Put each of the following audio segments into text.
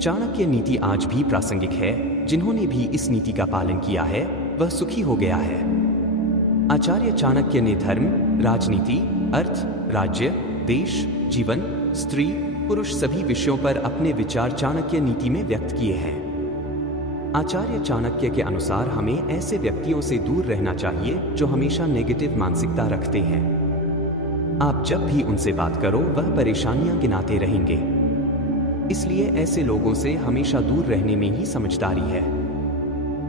चाणक्य नीति आज भी प्रासंगिक है। जिन्होंने भी इस नीति का पालन किया है वह सुखी हो गया है। आचार्य चाणक्य ने धर्म, राजनीति, अर्थ, राज्य, देश, जीवन, स्त्री, पुरुष सभी विषयों पर अपने विचार चाणक्य नीति में व्यक्त किए हैं। आचार्य चाणक्य के अनुसार हमें ऐसे व्यक्तियों से दूर रहना चाहिए जो हमेशा नेगेटिव मानसिकता रखते हैं। आप जब भी उनसे बात करो वह परेशानियां गिनाते रहेंगे। इसलिए ऐसे लोगों से हमेशा दूर रहने में ही समझदारी है।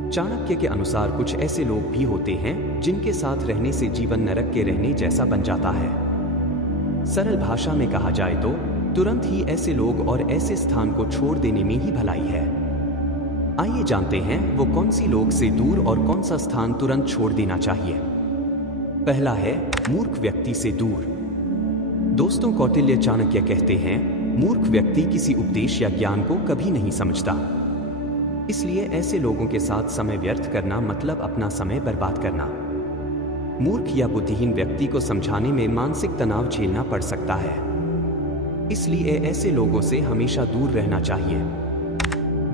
चाणक्य के अनुसार कुछ ऐसे लोग भी होते हैं जिनके साथ रहने से जीवन नरक के रहने जैसा बन जाता है। सरल भाषा में कहा जाए तो तुरंत ही ऐसे लोग और ऐसे स्थान को छोड़ देने में ही भलाई है। आइए जानते हैं वो कौन सी लोग से दूर और कौन सा स्थान तुरंत छोड़ देना चाहिए। पहला है मूर्ख व्यक्ति से दूर। दोस्तों, कौटिल्य चाणक्य कहते हैं, मूर्ख व्यक्ति किसी उपदेश या ज्ञान को कभी नहीं समझता। इसलिए ऐसे लोगों के साथ समय व्यर्थ करना मतलब अपना समय बर्बाद करना। मूर्ख या बुद्धिहीन व्यक्ति को समझाने में मानसिक तनाव झेलना पड़ सकता है। इसलिए ऐसे लोगों से हमेशा दूर रहना चाहिए।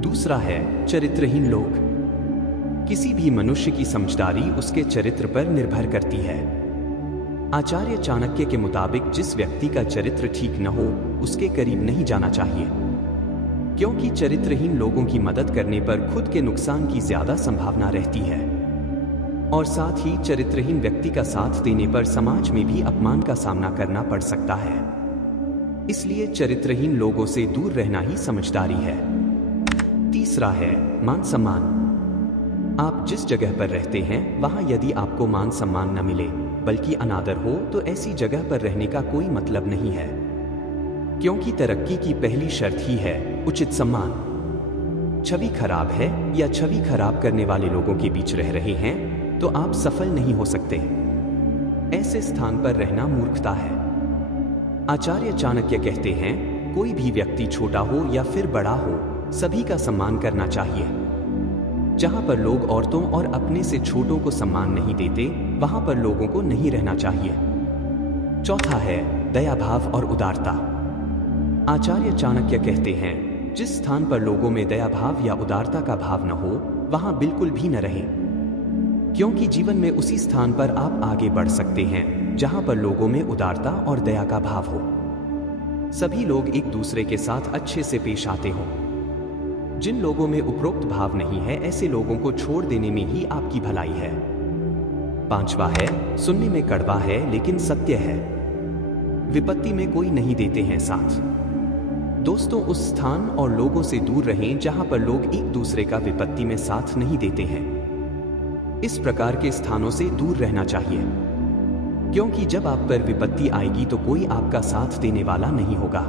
दूसरा है चरित्रहीन लोग। किसी भी मनुष्य की समझदारी उसके चरित्र पर निर्भर करती है। आचार्य चाणक्य के मुताबिक जिस व्यक्ति का चरित्र ठीक न हो उसके करीब नहीं जाना चाहिए, क्योंकि चरित्रहीन लोगों की मदद करने पर खुद के नुकसान की ज्यादा संभावना रहती है। और साथ ही चरित्रहीन व्यक्ति का साथ देने पर समाज में भी अपमान का सामना करना पड़ सकता है। इसलिए चरित्रहीन लोगों से दूर रहना ही समझदारी है। तीसरा है मान सम्मान। आप जिस जगह पर रहते हैं वहां यदि आपको मान सम्मान न मिले बल्कि अनादर हो तो ऐसी जगह पर रहने का कोई मतलब नहीं है, क्योंकि तरक्की की पहली शर्त ही है उचित सम्मान। छवि खराब है या छवि खराब करने वाले लोगों के बीच रह रहे हैं तो आप सफल नहीं हो सकते। ऐसे स्थान पर रहना मूर्खता है। आचार्य चाणक्य कहते हैं, कोई भी व्यक्ति छोटा हो या फिर बड़ा हो सभी का सम्मान करना चाहिए। जहां पर लोग औरतों और अपने से छोटों को सम्मान नहीं देते वहां पर लोगों को नहीं रहना चाहिए। चौथा है दया भाव और उदारता। आचार्य चाणक्य कहते हैं, जिस स्थान पर लोगों में दया भाव या उदारता का भाव न हो वहां बिल्कुल भी न रहें, क्योंकि जीवन में उसी स्थान पर आप आगे बढ़ सकते हैं जहां पर लोगों में उदारता और दया का भाव हो। सभी लोग एक दूसरे के साथ अच्छे से पेश आते हों। जिन लोगों में उपरोक्त भाव नहीं है ऐसे लोगों को छोड़ देने में ही आपकी भलाई है। पांचवा है सुनने में कड़वा है लेकिन सत्य है। विपत्ति में कोई नहीं देते हैं साथ। दोस्तों, उस स्थान और लोगों से दूर रहें जहां पर लोग एक दूसरे का विपत्ति में साथ नहीं देते हैं। इस प्रकार के स्थानों से दूर रहना चाहिए, क्योंकि जब आप पर विपत्ति आएगी तो कोई आपका साथ देने वाला नहीं होगा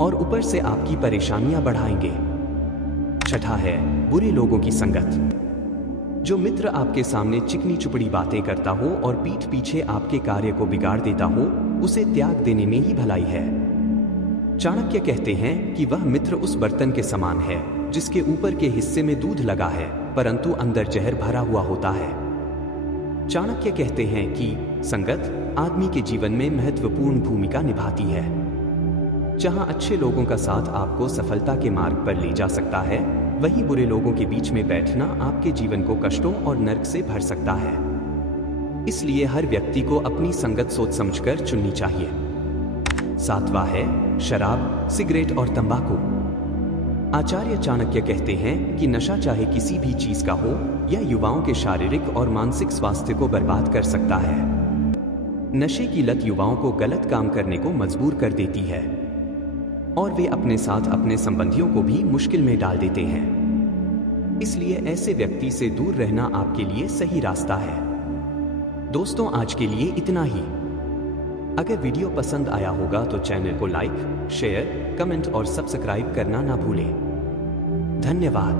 और ऊपर से आपकी परेशानियां बढ़ाएंगे। छठा है बुरे लोगों की संगत। जो मित्र आपके सामने चिकनी चुपड़ी बातें करता हो और पीठ पीछे आपके कार्य को बिगाड़ देता हो उसे त्याग देने में ही भलाई है। चाणक्य कहते हैं कि वह मित्र उस बर्तन के समान है जिसके ऊपर के हिस्से में दूध लगा है परंतु अंदर जहर भरा हुआ होता है। चाणक्य कहते हैं कि संगत आदमी के जीवन में महत्वपूर्ण भूमिका निभाती है। जहां अच्छे लोगों का साथ आपको सफलता के मार्ग पर ले जा सकता है, वहीं बुरे लोगों के बीच में बैठना आपके जीवन को कष्टों और नर्क से भर सकता है। इसलिए हर व्यक्ति को अपनी संगत सोच समझकर चुननी चाहिए। सातवां है शराब, सिगरेट और तंबाकू। आचार्य चाणक्य कहते हैं कि नशा चाहे किसी भी चीज का हो यह युवाओं के शारीरिक और मानसिक स्वास्थ्य को बर्बाद कर सकता है। नशे की लत युवाओं को गलत काम करने को मजबूर कर देती है और वे अपने साथ अपने संबंधियों को भी मुश्किल में डाल देते हैं। इसलिए ऐसे व्यक्ति से दूर रहना आपके लिए सही रास्ता है। दोस्तों, आज के लिए इतना ही। अगर वीडियो पसंद आया होगा तो चैनल को लाइक, शेयर, कमेंट और सब्सक्राइब करना ना भूलें। धन्यवाद।